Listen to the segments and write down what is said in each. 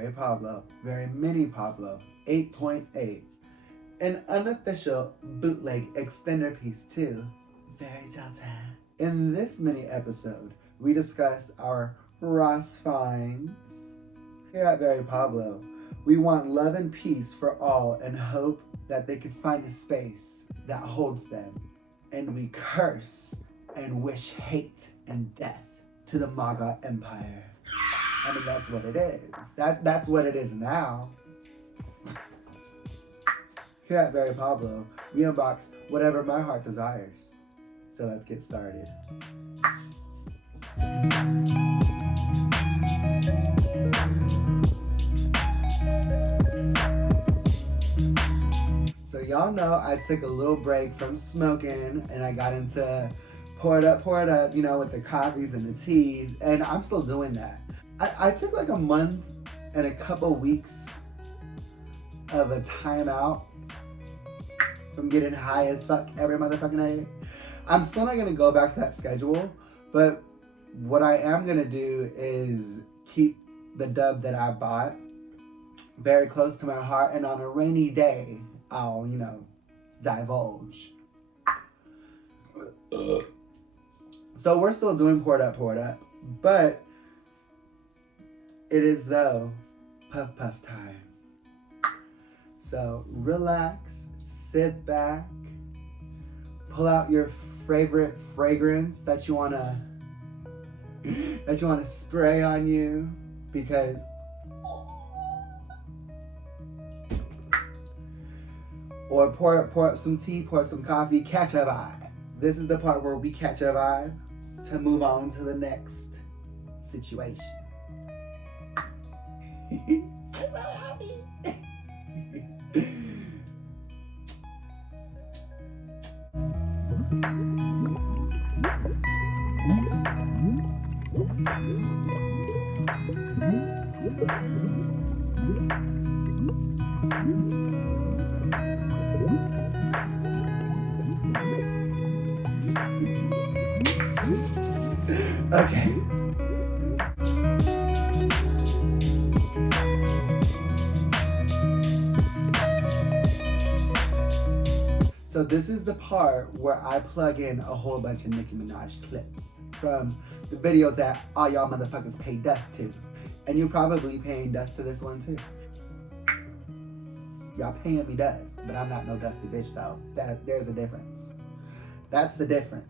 Very Pablo, Very Mini Pablo 8.8. An unofficial bootleg extender piece too. Very Delta. In this mini episode, we discuss our Ross finds. Here at Very Pablo, we want love and peace for all and hope that they could find a space that holds them. And we curse and wish hate and death to the MAGA empire. I mean, that's what it is. That's what it is now. Here at Very Pablo, we unbox whatever my heart desires. So let's get started. So y'all know I took a little break from smoking and I got into pour it up, you know, with the coffees and the teas, and I'm still doing that. I took like a month and a couple weeks of a timeout from getting high as fuck every motherfucking day. I'm still not gonna go back to that schedule, but what I am gonna do is keep the dub that I bought very close to my heart, and on a rainy day, I'll, you know, divulge. So we're still doing pour it up, but it is though puff time. So relax, sit back, pull out your favorite fragrance that you wanna spray on you, because or pour up some tea, pour some coffee, catch a vibe. This is the part where we catch a vibe to move on to the next situation. I'm so happy. Okay. So this is the part where I plug in a whole bunch of Nicki Minaj clips from the videos that all y'all motherfuckers pay dust to. And you're probably paying dust to this one too. Y'all paying me dust, but I'm not no dusty bitch though. There's a difference. That's the difference.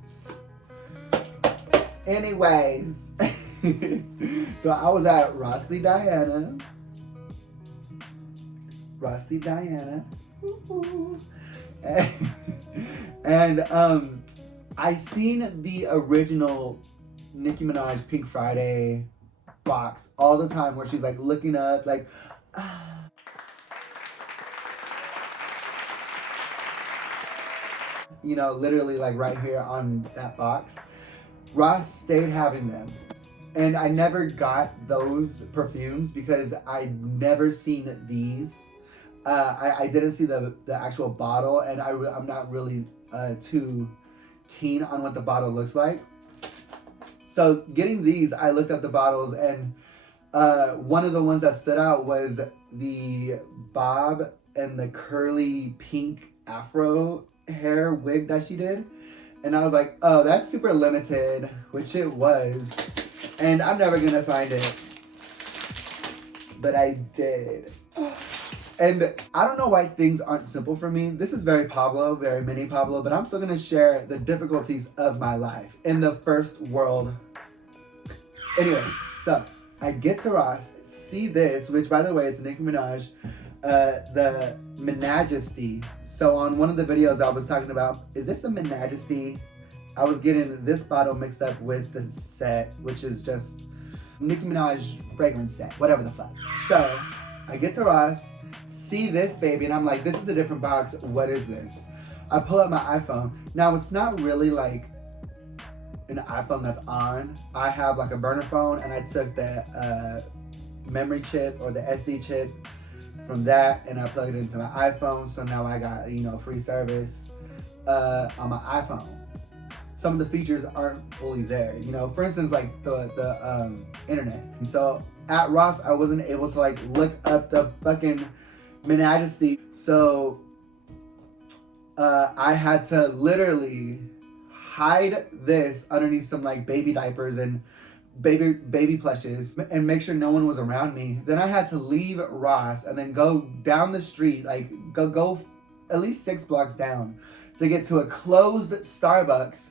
Anyways, so I was at Rossi Diana. And I seen the original Nicki Minaj Pink Friday box all the time, where she's like looking up like you know, literally like right here on that box. Ross stayed having them, and I never got those perfumes because I'd never seen these. I didn't see the actual bottle, and I'm not really too keen on what the bottle looks like. So getting these, I looked up the bottles, and one of the ones that stood out was the bob and the curly pink afro hair wig that she did. And I was like, oh, that's super limited, which it was. And I'm never gonna find it. But I did. And I don't know why things aren't simple for me. This is Very Pablo, Very Mini Pablo, but I'm still gonna share the difficulties of my life in the first world. Anyways, so I get to Ross, see this, which by the way, it's Nicki Minaj, the Menajesty. So on one of the videos I was talking about, is this the Menajesty? I was getting this bottle mixed up with the set, which is just Nicki Minaj fragrance set, whatever the fuck. So I get to Ross, see this baby, and I'm like, this is a different box. What is this? I pull up my iPhone. Now it's not really like an iPhone that's on. I have like a burner phone, and I took the memory chip or the SD chip from that, and I plugged it into my iPhone. So now I got, you know, free service on my iPhone. some of the features aren't fully there. You know, for instance, like the internet. And so at Ross, I wasn't able to like look up the fucking Majesty. So I had to literally hide this underneath some like baby diapers and baby plushes and make sure no one was around me. Then I had to leave Ross and then go down the street, like go at least 6 blocks down to get to a closed Starbucks,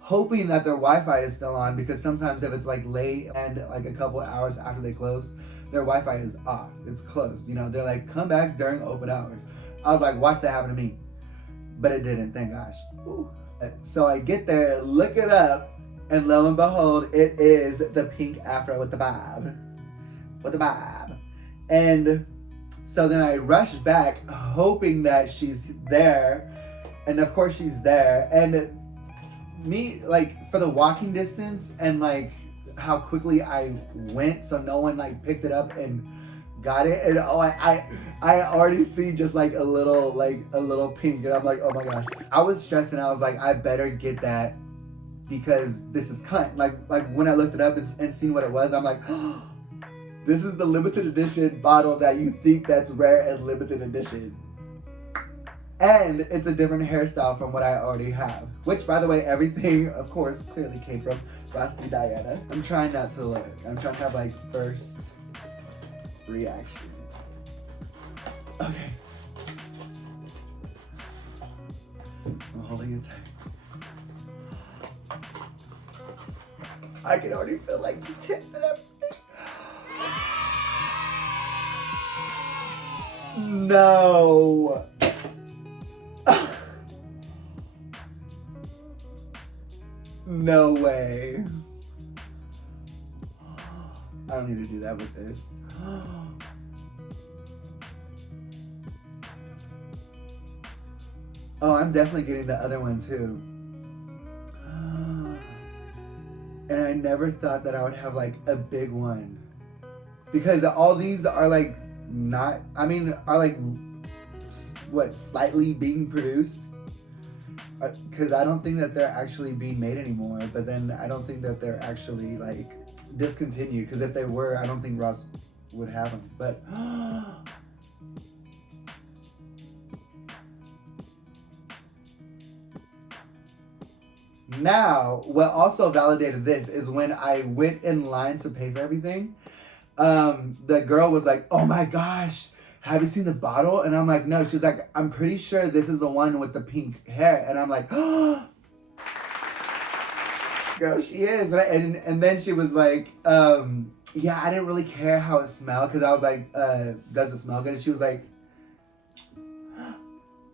hoping that their Wi-Fi is still on, because sometimes if it's like late and like a couple hours after they close, their Wi-Fi is off. It's closed. You know, they're like, come back during open hours. I was like, watch that happen to me. But it didn't, thank gosh. Ooh. So I get there, look it up, and lo and behold, it is the pink afro with the bob. With the bob. And so then I rush back, hoping that she's there. And of course she's there. And me, like, for the walking distance and like how quickly I went, so no one like picked it up and got it. And oh, I already see just like a little pink. And I'm like, oh my gosh. I was stressing. I was like, I better get that, because this is cunt. Like when I looked it up and seen what it was, I'm like, oh, this is the limited edition bottle that you think that's rare and limited edition. And it's a different hairstyle from what I already have. Which, by the way, everything, of course, clearly came from Rusty Diana. I'm trying not to look. I'm trying to have like first reaction. Okay. I'm holding it tight. I can already feel like the tips and everything. No. No way. I don't need to do that with this. Oh, I'm definitely getting the other one too. And I never thought that I would have like a big one, because all these are like not, I mean, are like what, slightly being produced, because I don't think that they're actually being made anymore. But then I don't think that they're actually like discontinued, because if they were, I don't think Ross would have them. But now, what also validated this is when I went in line to pay for everything, the girl was like, oh my gosh, have you seen the bottle? And I'm like, no. She's like, I'm pretty sure this is the one with the pink hair. And I'm like, oh, girl, she is. And then she was like, yeah, I didn't really care how it smelled, because I was like, does it smell good? And she was like,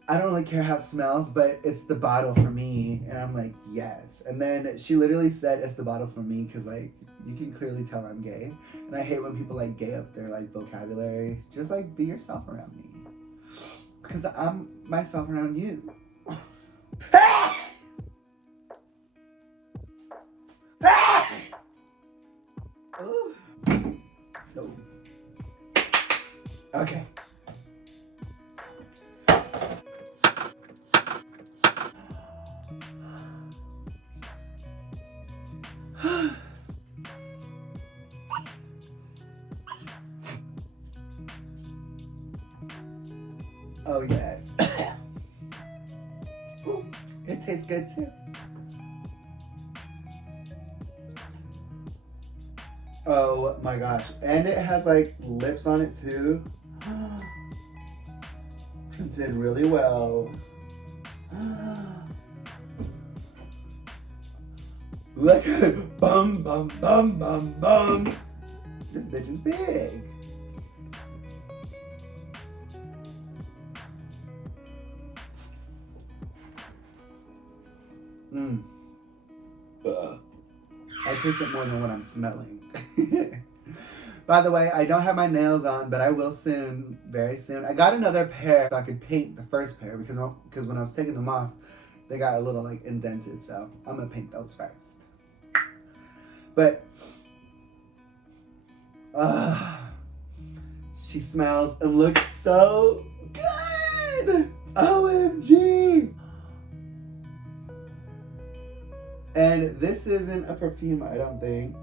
I don't really care how it smells, but it's the bottle for me. And I'm like, yes. And then she literally said it's the bottle for me, because like, you can clearly tell I'm gay. And I hate when people like gay up their like vocabulary. Just like be yourself around me, because I'm myself around you. No. Okay. Oh yes. Ooh, it tastes good too. Oh my gosh. And it has like lips on it too. It did really well. Look at it. Bum bum bum bum bum. This bitch is big. I taste it more than what I'm smelling. By the way, I don't have my nails on, but I will soon, very soon. I got another pair so I could paint the first pair, because when I was taking them off, they got a little like indented. So I'm gonna paint those first. But she smells and looks so good. OMG. And this isn't a perfume, I don't think.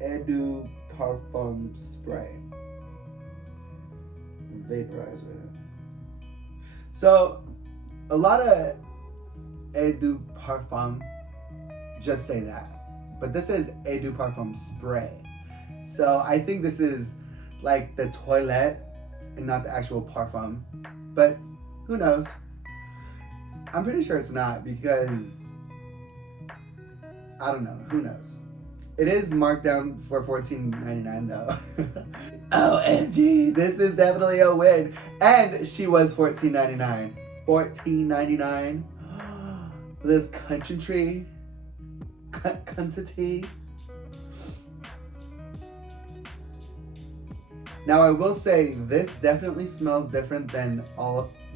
Eau de Parfum Spray. Vaporizer. So, a lot of Eau de Parfum just say that. But this is Eau de Parfum Spray. So, I think this is like the toilet and not the actual parfum. But who knows? I'm pretty sure it's not because I don't know. Who knows? It is marked down for $14.99 though. OMG, this is definitely a win. And she was $14.99. $14.99. This country tree. Quantity. Now I will say this definitely smells different than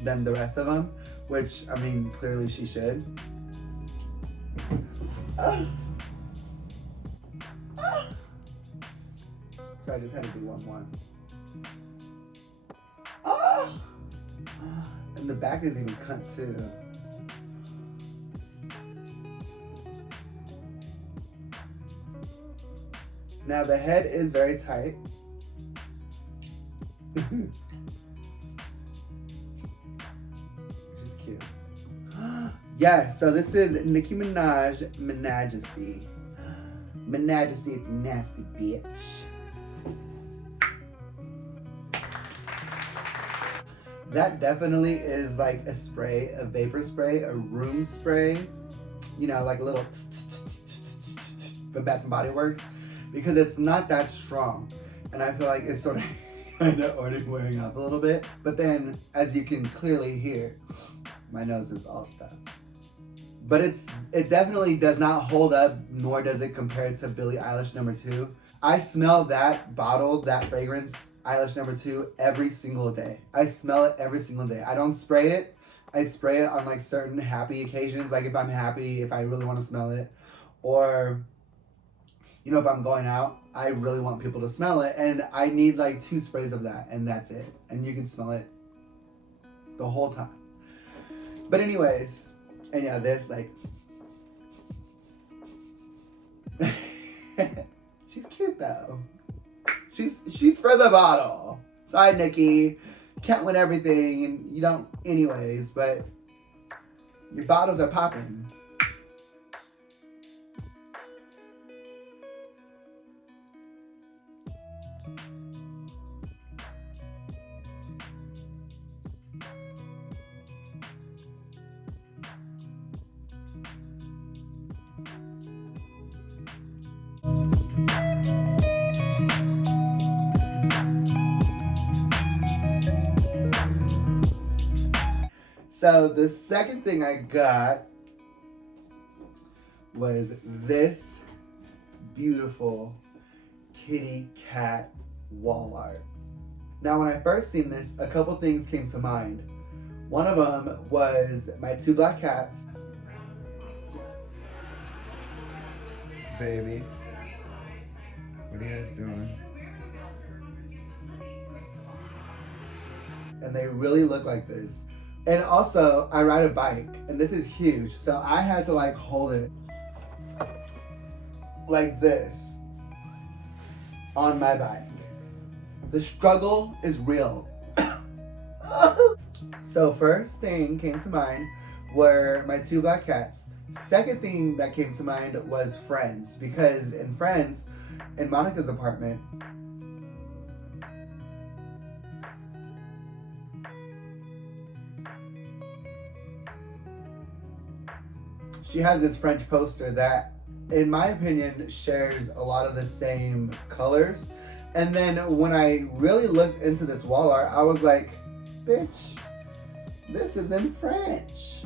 the rest of them, which I mean clearly she should. So I just had to do one more. And the back is even cut too. Now the head is very tight. Which is cute. Yes, so this is Nicki Minaj, Minajesty. Minajesty, if you nasty bitch. That definitely is like a spray, a vapor spray, a room spray. You know, like a little for Bath and Body Works. Because it's not that strong. And I feel like it's sort of kind of already wearing off a little bit. But then, as you can clearly hear, my nose is all stuffed. But it definitely does not hold up, nor does it compare to Billie Eilish #2. I smell that bottle, that fragrance, Eilish #2, every single day. I smell it every single day. I don't spray it. I spray it on like certain happy occasions, like if I'm happy, if I really want to smell it. Or, you know, if I'm going out, I really want people to smell it. And I need like 2 sprays of that, and that's it. And you can smell it the whole time. But anyways, and yeah, this like... She's cute though. She's for the bottle. Sorry, Nicki. Can't win everything, and you don't anyways, but your bottles are popping. So the second thing I got was this beautiful kitty cat wall art. Now when I first seen this, a couple things came to mind. One of them was my 2 black cats. Babies, what are you guys doing? And they really look like this. And also, I ride a bike, and this is huge, so I had to like hold it like this on my bike. The struggle is real. So first thing came to mind were my 2 black cats. Second thing that came to mind was Friends, because in Friends, in Monica's apartment, she has this French poster that, in my opinion, shares a lot of the same colors. And then when I really looked into this wall art, I was like, bitch, this is in French.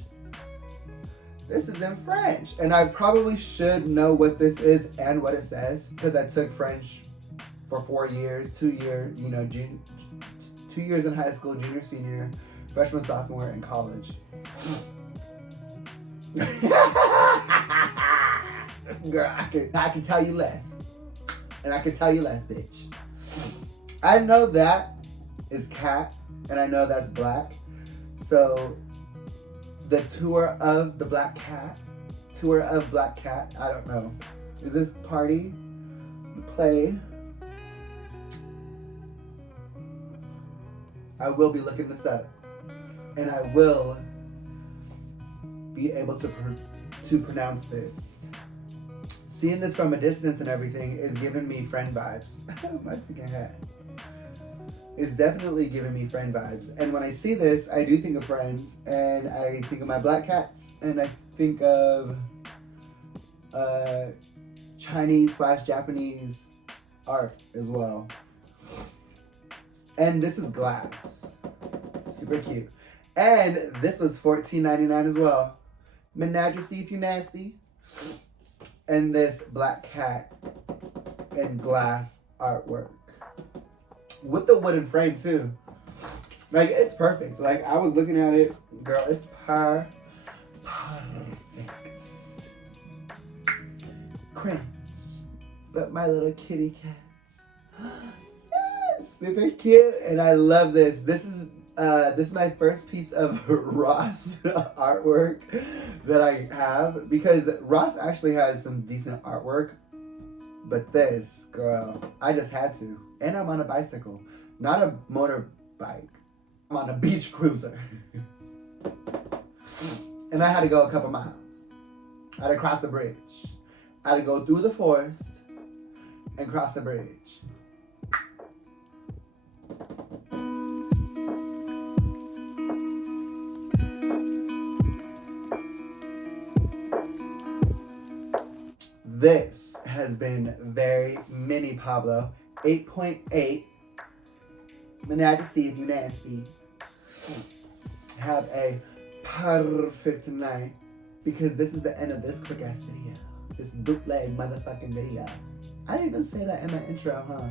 This is in French. And I probably should know what this is and what it says, because I took French for 4 years, 2 years, you know, 2 years in high school, junior, senior, freshman, sophomore, in college. Girl, I can tell you less. And I can tell you less, bitch. I know that is cat, and I know that's black. So the tour of the black cat tour of Black Cat. I don't know. Is this party? Play. I will be looking this up. And I will be able to pronounce this. Seeing this from a distance and everything is giving me friend vibes. My freaking hat. It's definitely giving me friend vibes. And when I see this, I do think of Friends, and I think of my black cats, and I think of Chinese/Japanese art as well. And this is glass. Super cute. And this was $14.99 as well. Menagerie if you nasty. And this black cat and glass artwork. With the wooden frame too. Like, it's perfect. Like, I was looking at it. Girl, it's perfect. Cringe. But my little kitty cats. Yes, super cute. And I love this. This is my first piece of Ross artwork that I have, because Ross actually has some decent artwork, but this, girl, I just had to. And I'm on a bicycle, not a motorbike. I'm on a beach cruiser. And I had to go a couple miles. I had to cross the bridge. I had to go through the forest and cross the bridge. This has been very mini Pablo. 8.8. Menagerie if you nasty. Have a perfect night, because this is the end of this quick ass video. This bootleg motherfucking video. I didn't even say that in my intro, huh?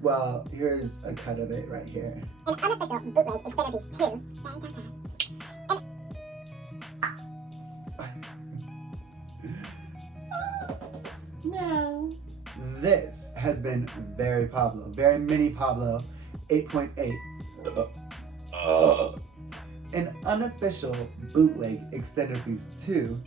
Well, here's a cut of it right here. An unofficial bootleg instead of these two. No. This has been very Pablo, very mini Pablo, 8.8. An unofficial bootleg extended piece 2